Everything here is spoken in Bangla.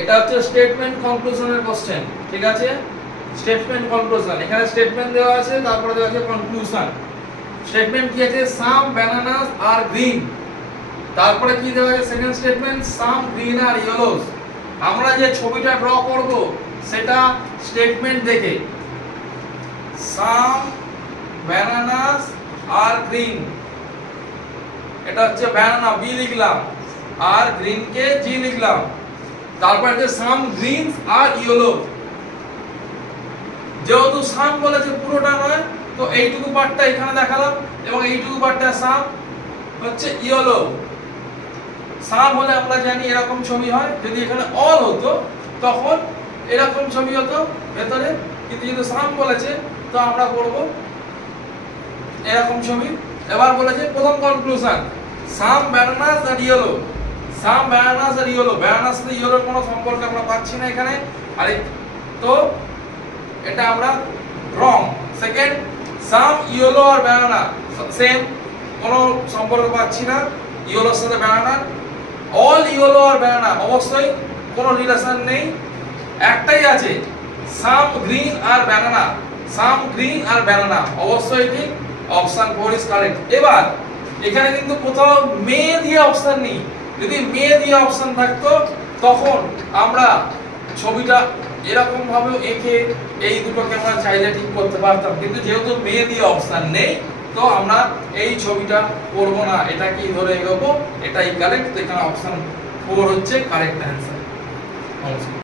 এটা হচ্ছে স্টেটমেন্ট কনক্লুশনের কোশ্চেন, ঠিক আছে? স্টেটমেন্ট কনক্লুশন, এখানে স্টেটমেন্ট দেওয়া আছে, তারপরে দেওয়া আছে কনক্লুশন। স্টেটমেন্ট কি আছে? সাম ব্যানানাস আর গ্রিন। তারপরে কি দেওয়া আছে সেকেন্ড স্টেটমেন্ট? সাম গ্রিন আর ইয়েলোস। আমরা যে ছবিটা ড্র করব সেটা স্টেটমেন্ট দেখে সাম ব্যানানাস আর গ্রিন, এটা হচ্ছে ব্যানানা বি লিখলাম আর গ্রিন কে জি লিখলাম। তারপর আছে সাম গ্রিনস আর ইয়েলো। যেহেতু সাম বলেছে পুরোটা নয়, তো এইটুকু পার্টটা এখানে দেখালাম এবং এইটুকু পার্টটা সাম হচ্ছে ইয়েলো। সাম হলে আমরা জানি এরকম ছবি হয়, যদি এখানে অল হতো তখন এরকম ছবি হতো ভেতরে, কিন্তু যেহেতু সাম বলেছে তো আমরা করব এরকম ছবি। এবার বলেছে প্রথম কনক্লুশন, সাম ব্যানানাস আর ইয়েলো। সাম ব্যানানাস আর ইয়েলো, ব্যানানাস আর ইয়েলোর কোনো সম্পর্ক আমরা পাচ্ছি না এখানে, আর তো এটা আমরা রং। সেকেন্ড, সাম ইয়েলো আর ব্যানানা সেম, কোনো সম্পর্ক পাচ্ছি না ইয়েলোর সাথে ব্যানানার। অল ইয়েলো আর ব্যানানা অবশ্যই কোনো রিলেশন নেই, একটাই আছে সাম গ্রিন আর ব্যানানা। সাম গ্রিন আর ব্যানানা অবশ্যই ঠিক, অপশন 4 ইজ কারেক্ট। এবার এখানে কিন্তু কোথাও মে দিয়ে অপশন নেই, যদি মে দিয়ে অপশন থাকতো তখন আমরা ছবিটা এরকম ভাবে এঁকে এই দুটোকে আমরা চাইলে ঠিক করতে পারতাম, কিন্তু যেহেতু মে দিয়ে অপশন নেই তো আমরা এই ছবিটা করব না, এটা কি ধরে এগোবো, এটাই কারেক্ট। এখানে অপশন 4 হচ্ছে কারেক্ট অ্যান্সার। নমস্কার।